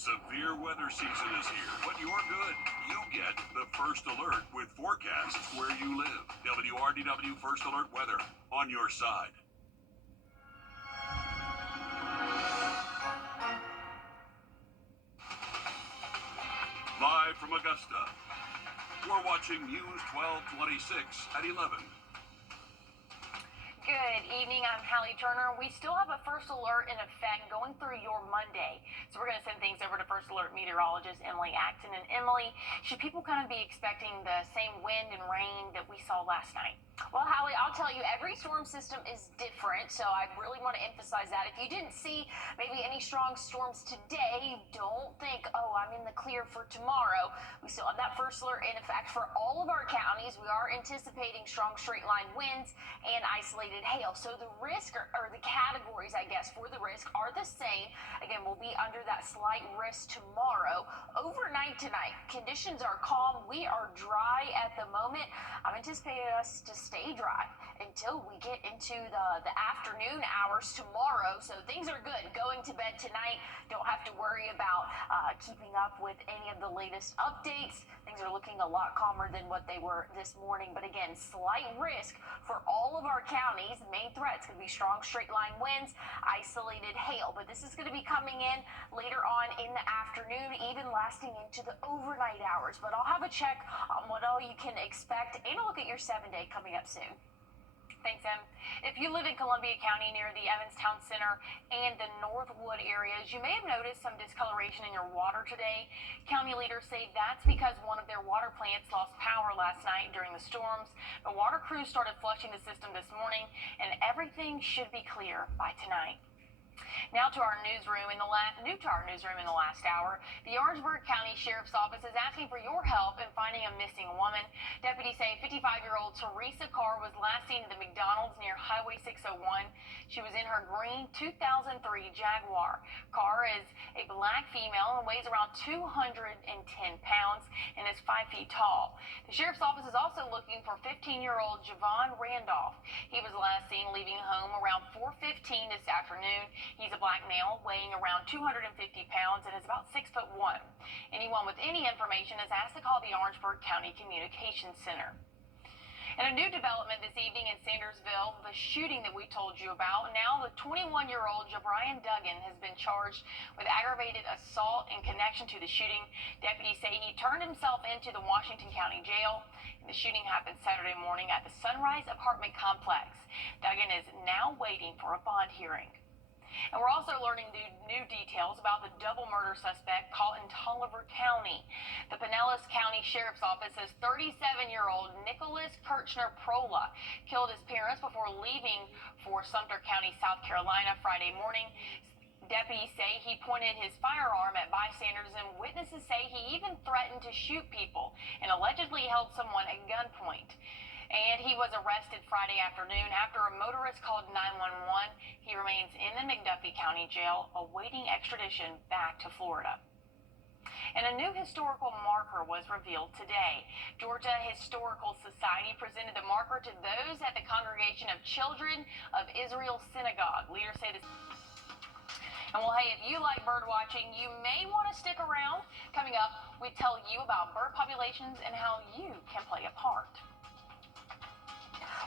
Severe weather season is here, but you're good. You get the first alert with forecasts where you live. WRDW First Alert Weather on your side. Live from Augusta, you're watching News 1226 at 11. Good evening, I'm Hallie Turner. We still have a first alert in effect going through your Monday. So we're going to send things over to First Alert meteorologist Emily Acton. And Emily, should people kind of be expecting the same wind and rain that we saw last night? Well, Hallie, I'll tell you, every storm system is different, so I really want to emphasize that. If you didn't see maybe any strong storms today, don't think, oh, I'm in the clear for tomorrow. We still have that first alert in effect for all of our counties. We are anticipating strong straight line winds and isolated hail. So the risk, or the categories, I guess, for the risk are the same. Again, we'll be under that slight risk tomorrow. Overnight tonight, conditions are calm. We are dry at the moment. I'm anticipating us to stay dry until we get into the afternoon hours tomorrow. So things are good. Going to bed tonight, don't have to worry about keeping up with any of the latest updates. Things are looking a lot calmer than what they were this morning. But again, slight risk for all of our counties. The main threats could be strong straight line winds, isolated hail. But this is going to be coming in later on in the afternoon, even lasting into the overnight hours. But I'll have a check on what all you can expect and a look at your 7-day coming up soon. Thanks, Em. If you live in Columbia County near the Evanstown Center and the Northwood areas, you may have noticed some discoloration in your water today. County leaders say that's because one of their water plants lost power last night during the storms. The water crews started flushing the system this morning, and everything should be clear by tonight. Now to our newsroom in the last hour. The Orangeburg County Sheriff's Office is asking for your help in finding a missing woman. Deputies say 55-year-old Teresa Carr was last seen at the McDonald's near Highway 601. She was in her green 2003 Jaguar. Carr is a black female and weighs around 210 pounds and is 5 feet tall. The Sheriff's Office is also looking for 15-year-old Javon Randolph. He was last seen leaving home around 4:15 this afternoon. He's a black male weighing around 250 pounds and is about 6'1". Anyone with any information is asked to call the Orangeburg County Communications Center. And a new development this evening in Sandersville, the shooting that we told you about. Now the 21-year-old Jabrian Duggan has been charged with aggravated assault in connection to the shooting. Deputies say he turned himself into the Washington County Jail. The shooting happened Saturday morning at the Sunrise apartment complex. Duggan is now waiting for a bond hearing. And we're also learning new details about the double murder suspect caught in Tolliver County. The Pinellas County Sheriff's Office says 37-year-old Nicholas Kirchner-Prola killed his parents before leaving for Sumter County, South Carolina, Friday morning. Deputies say he pointed his firearm at bystanders, and witnesses say he even threatened to shoot people and allegedly held someone at gunpoint. And he was arrested Friday afternoon after a motorist called 911. He remains in the McDuffie County Jail awaiting extradition back to Florida. And a new historical marker was revealed today. Georgia Historical Society presented the marker to those at the Congregation of Children of Israel Synagogue. Leaders say this. And well, hey, if you like bird watching, you may want to stick around. Coming up, we tell you about bird populations and how you can play a part.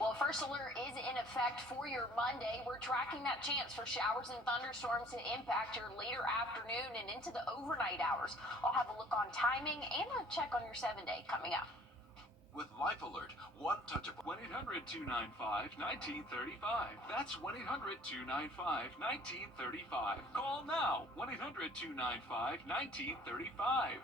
Well, first alert is in effect for your Monday. We're tracking that chance for showers and thunderstorms to impact your later afternoon and into the overnight hours. I'll have a look on timing and a check on your 7-day coming up. With Life Alert, one touch of 1-800-295-1935. That's 1-800-295-1935. Call now. 1-800-295-1935.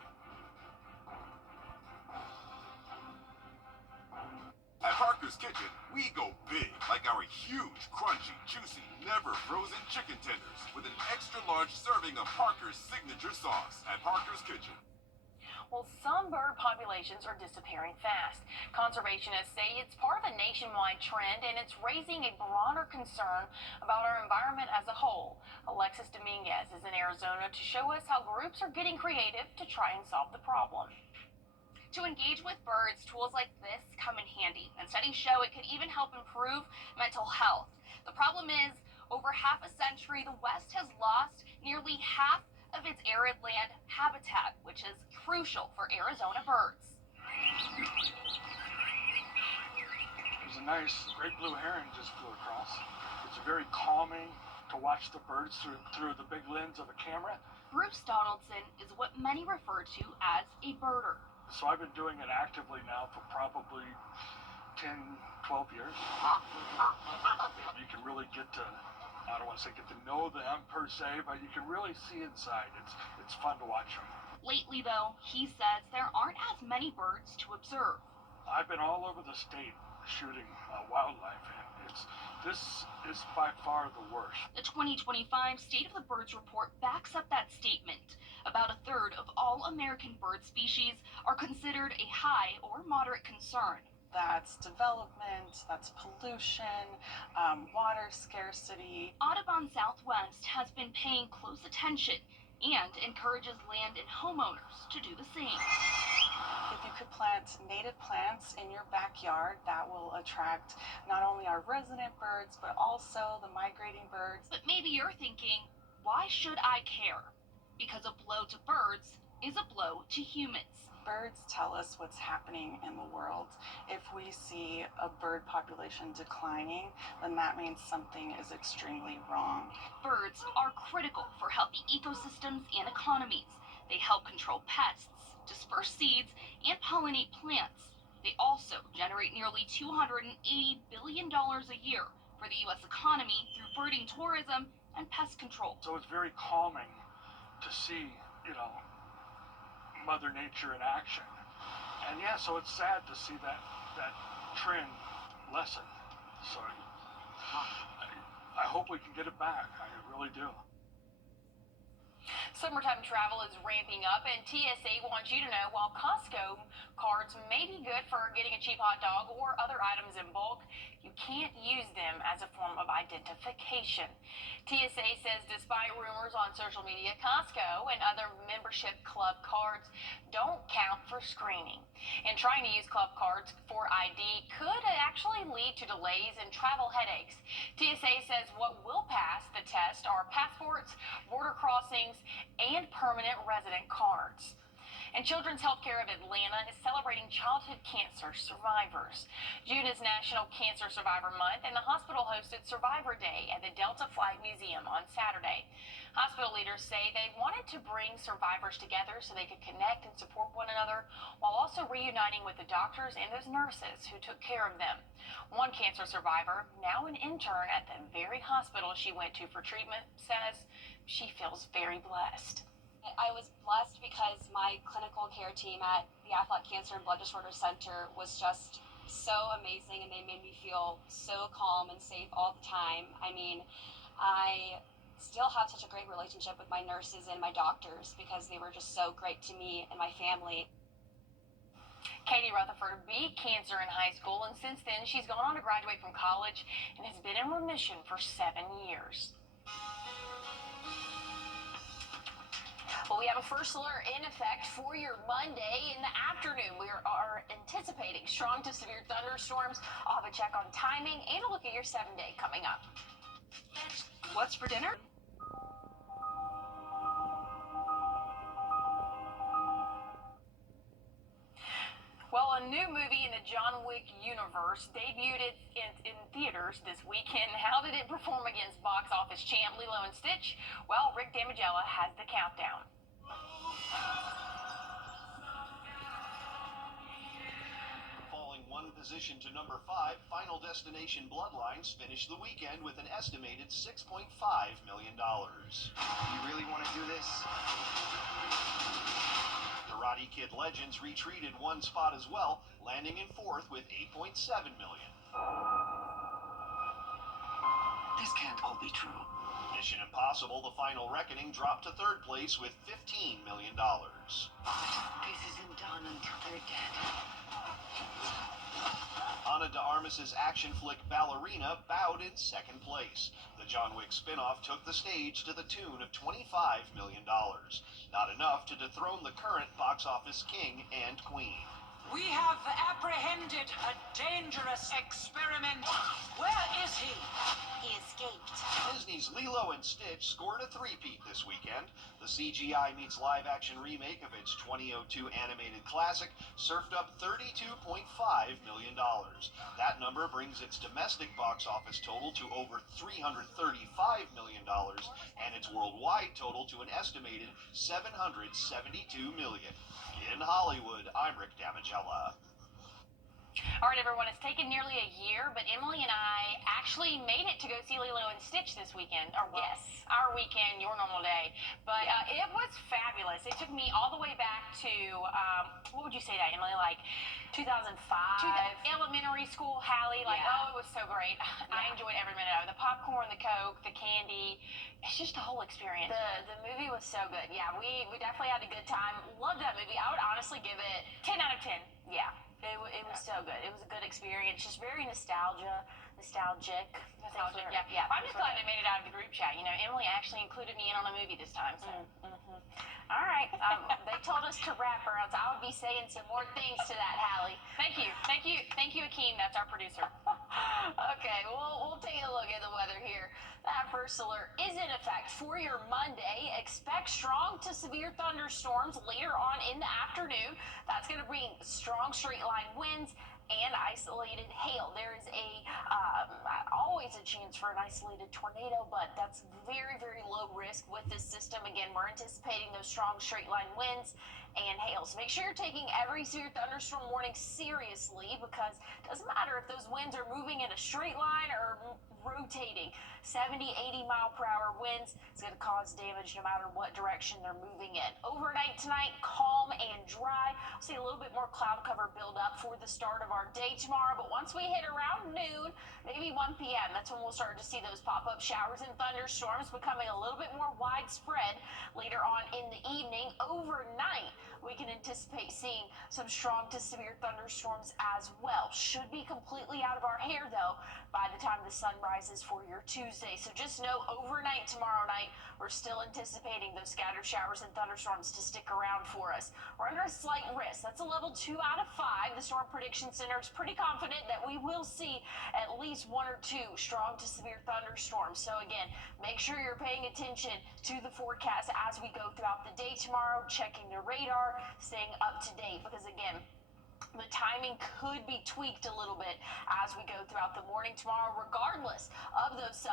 At Parker's Kitchen, we go big, like our huge, crunchy, juicy, never frozen chicken tenders with an extra large serving of Parker's signature sauce at Parker's Kitchen. Well, some bird populations are disappearing fast. Conservationists say it's part of a nationwide trend, and it's raising a broader concern about our environment as a whole. Alexis Dominguez is in Arizona to show us how groups are getting creative to try and solve the problem. To engage with birds, tools like this come in handy, and studies show it could even help improve mental health. The problem is, over half a century, the West has lost nearly half of its arid land habitat, which is crucial for Arizona birds. There's a nice great blue heron just flew across. It's very calming to watch the birds through the big lens of a camera. Bruce Donaldson is what many refer to as a birder. So I've been doing it actively now for probably 10, 12 years. You can really get to, I don't want to say get to know them per se, but you can really see inside. It's fun to watch them. Lately, though, he says there aren't as many birds to observe. I've been all over the state shooting wildlife, and this is by far the worst. The 2025 State of the Birds report backs up that statement. About a third of all American bird species are considered a high or moderate concern. That's development, that's pollution, water scarcity. Audubon Southwest has been paying close attention and encourages land and homeowners to do the same. If you could plant native plants in your backyard, that will attract not only our resident birds, but also the migrating birds. But maybe you're thinking, why should I care? Because a blow to birds is a blow to humans. Birds tell us what's happening in the world. If we see a bird population declining, then that means something is extremely wrong. Birds are critical for healthy ecosystems and economies. They help control pests, disperse seeds, and pollinate plants. They also generate nearly $280 billion a year for the U.S. economy through birding tourism and pest control. So it's very calming to see, Mother Nature in action. And yeah, so it's sad to see that trend lessen. So I hope we can get it back. I really do. Summertime travel is ramping up, and TSA wants you to know while Costco cards may be good for getting a cheap hot dog or other items in bulk, you can't use them as a form of identification. TSA says despite rumors on social media, Costco and other membership club cards don't count for screening. And trying to use club cards for ID could actually lead to delays and travel headaches. TSA says what will pass the test are passports, border crossings, and permanent resident cards. And Children's Healthcare of Atlanta is celebrating childhood cancer survivors. June is National Cancer Survivor Month, and the hospital hosted Survivor Day at the Delta Flight Museum on Saturday. Hospital leaders say they wanted to bring survivors together so they could connect and support one another, while also reuniting with the doctors and those nurses who took care of them. One cancer survivor, now an intern at the very hospital she went to for treatment, says she feels very blessed. I was blessed because my clinical care team at the Aflac Cancer and Blood Disorder Center was just so amazing, and they made me feel so calm and safe all the time. I mean, I still have such a great relationship with my nurses and my doctors because they were just so great to me and my family. Katie Rutherford beat cancer in high school, and since then she's gone on to graduate from college and has been in remission for 7 years. Well, we have a first alert in effect for your Monday in the afternoon. We are anticipating strong to severe thunderstorms. I'll have a check on timing and a look at your 7-day coming up. What's for dinner? Well, a new movie in the John Wick universe debuted in theaters this weekend. How did it perform against box office champ Lilo and Stitch? Well, Rick Damigella has the countdown. Falling one position to number 5, Final Destination Bloodlines finished the weekend with an estimated $6.5 million. You really want to do this? Karate Kid Legends retreated one spot as well, landing in 4th with $8.7 million. This can't all be true. Mission Impossible: The Final Reckoning dropped to 3rd place with $15 million. This isn't done until they're dead. Ana de Armas's action flick Ballerina bowed in 2nd place. The John Wick spin-off took the stage to the tune of $25 million. Not enough to dethrone the current box office king and queen. We have apprehended a dangerous experiment. Where is he? He escaped. Disney's Lilo and Stitch scored a three-peat this weekend. The CGI meets live-action remake of its 2002 animated classic surfed up $32.5 million. That number brings its domestic box office total to over $335 million and its worldwide total to an estimated $772 million. In Hollywood, I'm Rick Damigella. All right, everyone, it's taken nearly a year, but Emily and I actually made it to go see Lilo and Stitch this weekend. Or, well, Yes. our weekend, your normal day. But it was fabulous. It took me all the way back to, what would you say that, Emily, like 2005? Elementary school, Hallie. Like, Yeah. oh, it was so great. I enjoyed every minute of it. The popcorn, the Coke, the candy. It's just a whole experience. The movie was so good. Yeah, we definitely had a good time. Loved that movie. I would honestly give it 10 out of 10. Yeah, it was so good. It was a good experience. Just very nostalgic. Yeah. I'm just glad they made it out of the group chat. You know, Emily actually included me in on a movie this time. So. All right. They told us to wrap, or else I would be saying some more things to that, Hallie. Thank you, Akeem. That's our producer. Okay, we'll take a look at the weather here. That first alert is in effect for your Monday. Expect strong to severe thunderstorms later on in the afternoon. That's going to bring strong straight line winds and isolated hail. There is always a chance for an isolated tornado, but that's very, very low risk with this system. Again, we're anticipating those strong straight line winds and hail. So make sure you're taking every severe thunderstorm warning seriously, because it doesn't matter if those winds are moving in a straight line or rotating. 70, 80 mile per hour winds is going to cause damage no matter what direction they're moving in. Overnight tonight, calm and dry. We'll see a little bit more cloud cover build up for the start of our day tomorrow, but once we hit around noon, maybe 1 p.m., that's when we'll start to see those pop-up showers and thunderstorms becoming a little bit more widespread later on in the evening. Overnight, we can anticipate seeing some strong to severe thunderstorms as well. Should be completely out of our hair, though, by the time the sun rises for your Tuesday. So just know overnight tomorrow night, we're still anticipating those scattered showers and thunderstorms to stick around for us. We're under a slight risk. That's a level 2 out of 5. The Storm Prediction Center is pretty confident that we will see at least 1 or 2 strong to severe thunderstorms. So again, make sure you're paying attention to the forecast as we go throughout the day tomorrow, checking the radar, staying up to date, because again, the timing could be tweaked a little bit as we go throughout the morning tomorrow, regardless of those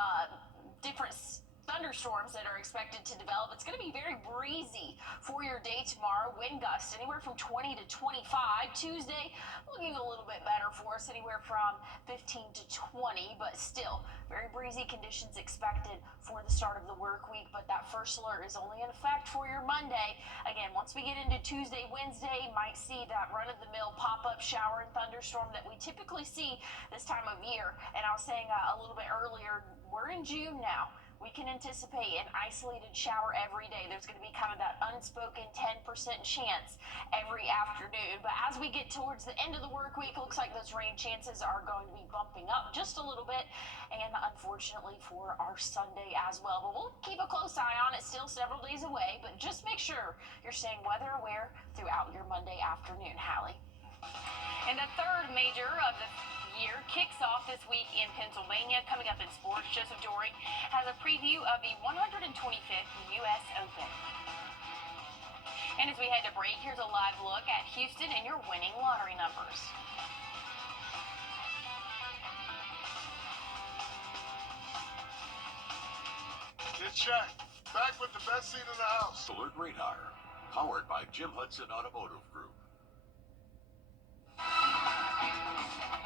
different thunderstorms that are expected to develop. It's going to be very breezy for your day tomorrow. Wind gusts anywhere from 20 to 25. Tuesday looking a little bit better for us, anywhere from 15 to 20, but still very breezy conditions expected for the start of the work week. But that first alert is only in effect for your Monday. Again, once we get into Tuesday, Wednesday, might see that run-of-the-mill pop-up shower and thunderstorm that we typically see this time of year. And I was saying a little bit earlier, we're in June now. We can anticipate an isolated shower every day. There's going to be kind of that unspoken 10% chance every afternoon. But as we get towards the end of the work week, looks like those rain chances are going to be bumping up just a little bit. And unfortunately for our Sunday as well. But we'll keep a close eye on it, still several days away. But just make sure you're staying weather aware throughout your Monday afternoon, Hallie. And the third major of the year kicks off this week in Pennsylvania. Coming up in sports, Joseph Doring has a preview of the 125th U.S. Open. And as we head to break, here's a live look at Houston and your winning lottery numbers. It's Shaq, back with the best seat in the house. Alert Radar, powered by Jim Hudson Automotive Group.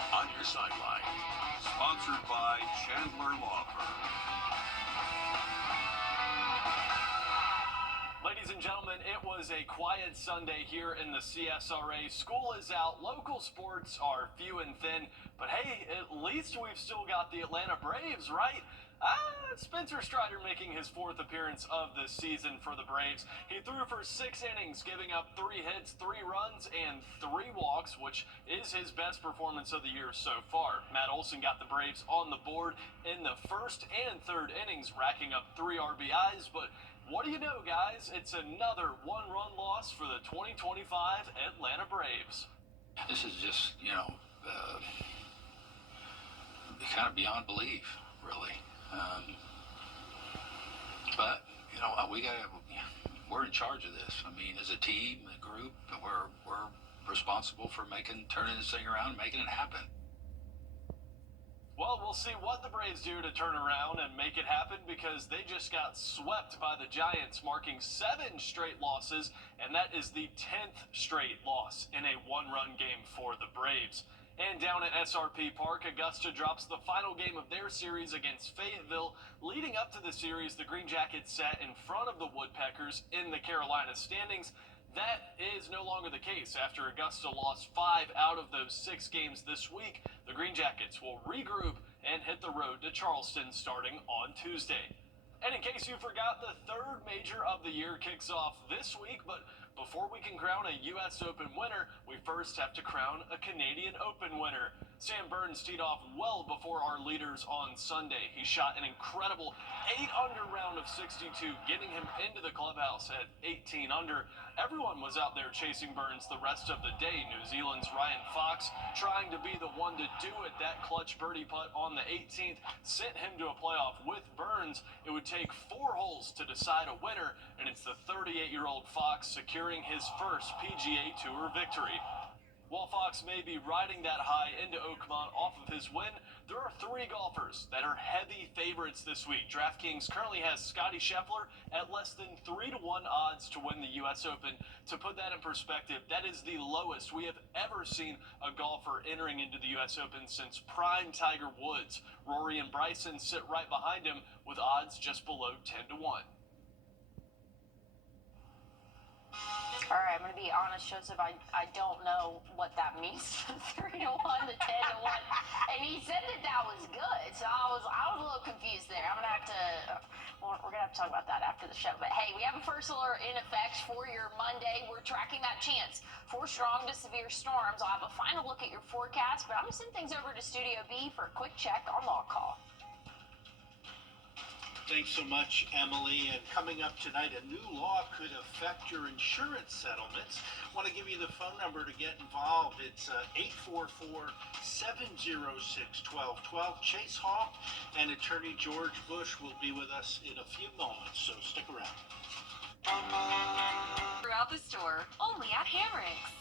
On your sideline, sponsored by Chandler Law Firm. Ladies and gentlemen, it was a quiet Sunday here in the CSRA. School is out, local sports are few and thin, but hey, at least we've still got the Atlanta Braves, right? Spencer Strider making his 4th appearance of the season for the Braves. He threw for 6 innings, giving up 3 hits, 3 runs, and 3 walks, which is his best performance of the year so far. Matt Olson got the Braves on the board in the 1st and 3rd innings, racking up 3 RBIs, but what do you know, guys? It's another 1-run loss for the 2025 Atlanta Braves. This is just, kind of beyond belief, really. But you know what? We're in charge of this. I mean, as a team, a group, we're responsible for turning this thing around and making it happen. Well, we'll see what the Braves do to turn around and make it happen, because they just got swept by the Giants, marking 7 straight losses, and that is the 10th straight loss in a one-run game for the Braves. And down at SRP Park, Augusta drops the final game of their series against Fayetteville. Leading up to the series, the Green Jackets sat in front of the Woodpeckers in the Carolina standings. That is no longer the case after Augusta lost 5 out of those 6 games this week. The Green Jackets will regroup and hit the road to Charleston starting on Tuesday. And in case you forgot, the 3rd major of the year kicks off this week, but before we can crown a U.S. Open winner, we first have to crown a Canadian Open winner. Sam Burns teed off well before our leaders on Sunday. He shot an incredible 8-under round of 62, getting him into the clubhouse at 18 under. Everyone was out there chasing Burns the rest of the day. New Zealand's Ryan Fox trying to be the one to do it. That clutch birdie putt on the 18th sent him to a playoff with Burns. It would take 4 holes to decide a winner, and it's the 38-year-old Fox securing his first PGA Tour victory. While Fox may be riding that high into Oakmont off of his win, there are 3 golfers that are heavy favorites this week. DraftKings currently has Scottie Scheffler at less than 3-1 odds to win the U.S. Open. To put that in perspective, that is the lowest we have ever seen a golfer entering into the U.S. Open since prime Tiger Woods. Rory and Bryson sit right behind him with odds just below 10-1. All right, I'm going to be honest, Joseph. I don't know what that means. 3-1 to 10-1, and he said that was good. So I was a little confused there. I'm gonna have to. We're gonna have to talk about that after the show. But hey, we have a first alert in effect for your Monday. We're tracking that chance for strong to severe storms. I'll have a final look at your forecast, but I'm gonna send things over to Studio B for a quick check on Law Call. Thanks so much, Emily. And coming up tonight, a new law could affect your insurance settlements. Want to give you the phone number to get involved. It's 844-706-1212. Chase Hawk and attorney George Bush will be with us in a few moments, so stick around. Throughout the store, only at Hamrick's.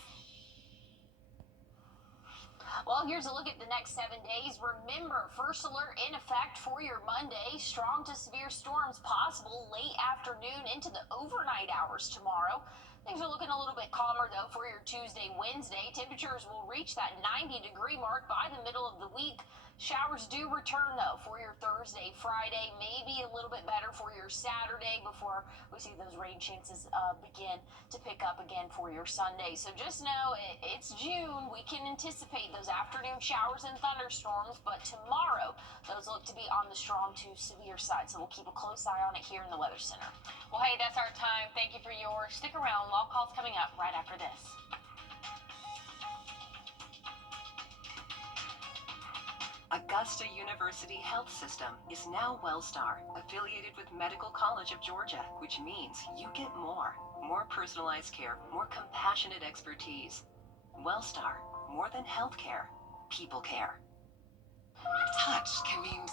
Well, here's a look at the next 7 days. Remember, first alert in effect for your Monday. Strong to severe storms possible late afternoon into the overnight hours tomorrow. Things are looking a little bit calmer, though, for your Tuesday, Wednesday. Temperatures will reach that 90-degree mark by the middle of the week. Showers do return, though, for your Thursday, Friday, maybe a little bit better for your Saturday before we see those rain chances begin to pick up again for your Sunday. So just know it's June. We can anticipate those afternoon showers and thunderstorms, but tomorrow those look to be on the strong to severe side. So we'll keep a close eye on it here in the Weather Center. Well, hey, that's our time. Thank you for yours. Stick around. Law Call's coming up right after this. Augusta University Health System is now WellStar, affiliated with Medical College of Georgia, which means you get more personalized care, more compassionate expertise. WellStar, more than healthcare, people care. Touch can mean